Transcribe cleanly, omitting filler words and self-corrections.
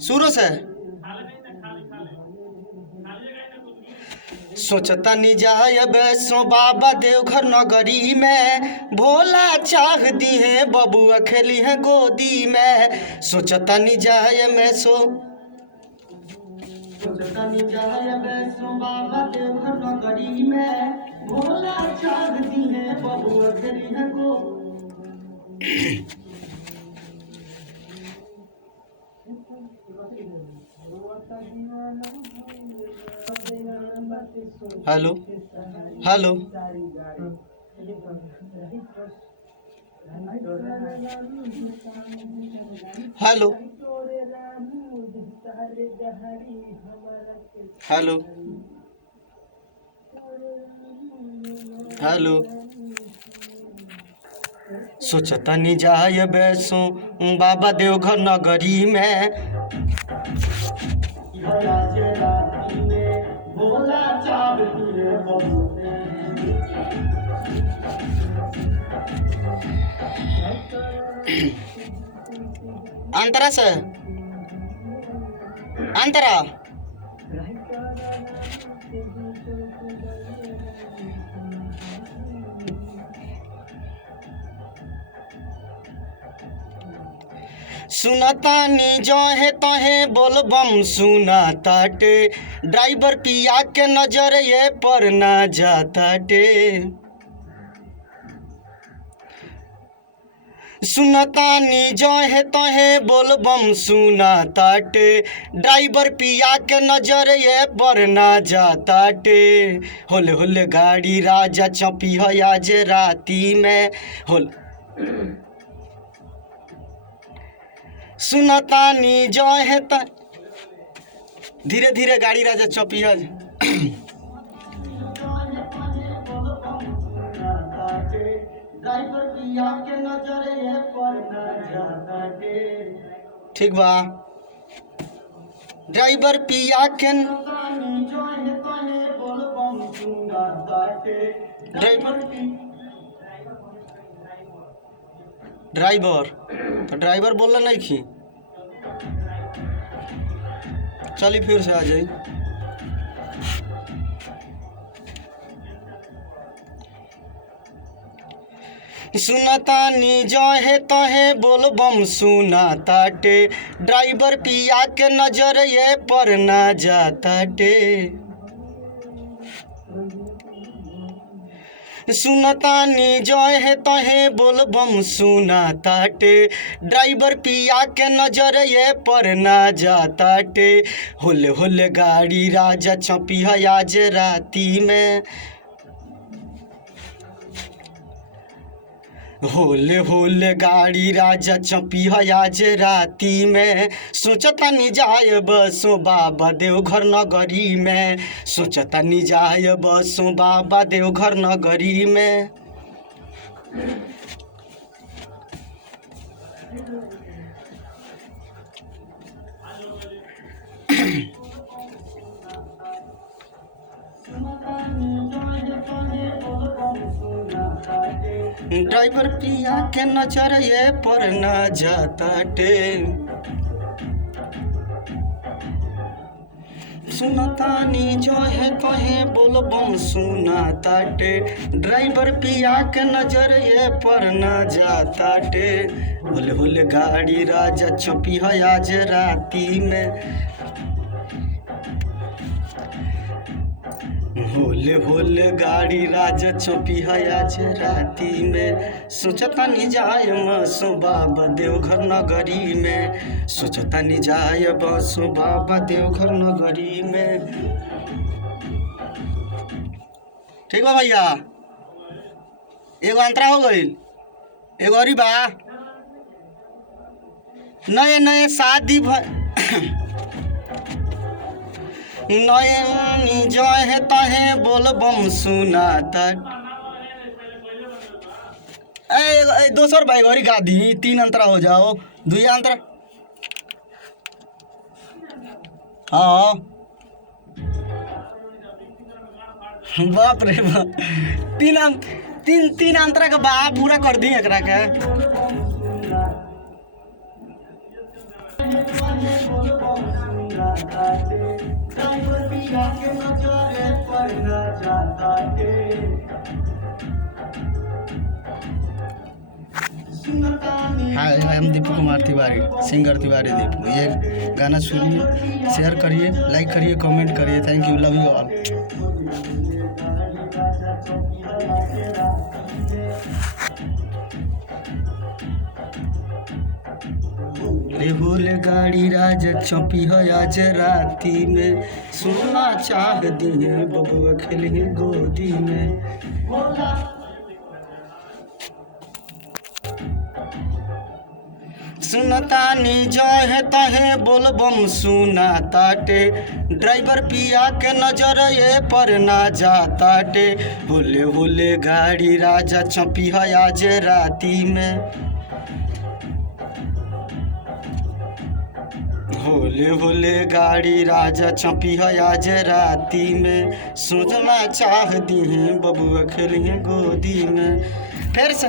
शुरू से सोचता नि जाय बैसो बाबा देवघर नगरी में, भोला चाह दी है बबुआ खेली है गोदी में। सोचता नि जाय बैसो बाबा देवघर नगरी में, भोला चाह दी है बबुआ खेली है गोदी। Hello hello hello hello hello सोचता नि जाय बैसो बाबा देवघर नगरी में, अंतरा से अंतरा सुनतानी जो है तो है बोलबम सुना ताटे, ड्राइवर पिया के नजर ये पर ना जाताटे। सुनतानी जो है तो है बोलबम सुना ताटे, ड्राइवर पिया के नजर ये पर ना जाताटे। होले होले गाड़ी राजा चौपी है आज राती में, होल सुनतानी जो है तो धीरे धीरे गाड़ी राजा चौपी है। ठीक बा ड्राइवर पिया के ड्राइवर तो ड्राइवर बोलना नहीं की चलिए फिर से आ जाइए। सुनतानी जो है तो है बोलबम सुना ताटे, ड्राइवर पिया के नजर ये पर ना जाताटे। सुनतानी जो है तो है बोलबम सुना ताटे, ड्राइवर पिया के नजर ये पर ना जाताटे। होले होले गाड़ी राजा छपी है आज राती में, होले होले गाड़ी राजा चपी है आज राती में। सोचता नि जाय बसो बाबा देवघर नगरी में, सोचता नि जाय बसो बाबा देवघर नगरी में। ड्राइवर पिया के नजर ये पर ना जाताटे। सुनतानी जो है तो है बोलबम सुना ताटे, ड्राइवर पिया के नजर ये पर ना जाताटे। होले होले गाड़ी राजा चौपी है आज राती में, होले होले गाड़ी राजा चौपी है आज राती में। सोचता नि जाय बसो बाबा देवघर नगरी में, सोचता नि जाय बसो बाबा देवघर नगरी में। ठीक बा भैया एगो अंतरा हो गई एगो और बा नए नए शादी नयनी जो है तहे बोलबम सुना दोसर भाई घरी गा दी तीन अंतरा हो जाओ दुई अंतरा। हाँ बाप रे बाप तीन अंतरा के बा पूरा कर दी एकरा के। Hi, I am Deepu Kumar Tiwari, singer Tiwari Deepu. ये गाना सुनिए, शेयर करिए, लाइक करिए, कमेंट करिए। Thank you, love you all. बोले गाड़ी राजा चौपी है आज राती में, सोना चाह दिए बबुआ खेले गोदी में। सुनतानी जो है तहे बोलबम सुना ताटे, ड्राइवर पिया के नजर ये पर ना जाताटे। होले होले गाड़ी राजा चौपी है आज राती में, होले होले गाड़ी राजा चौपी है आज राती में, सोचना चाह दी हैं बबुआ खेलिए गोदी में। फिर से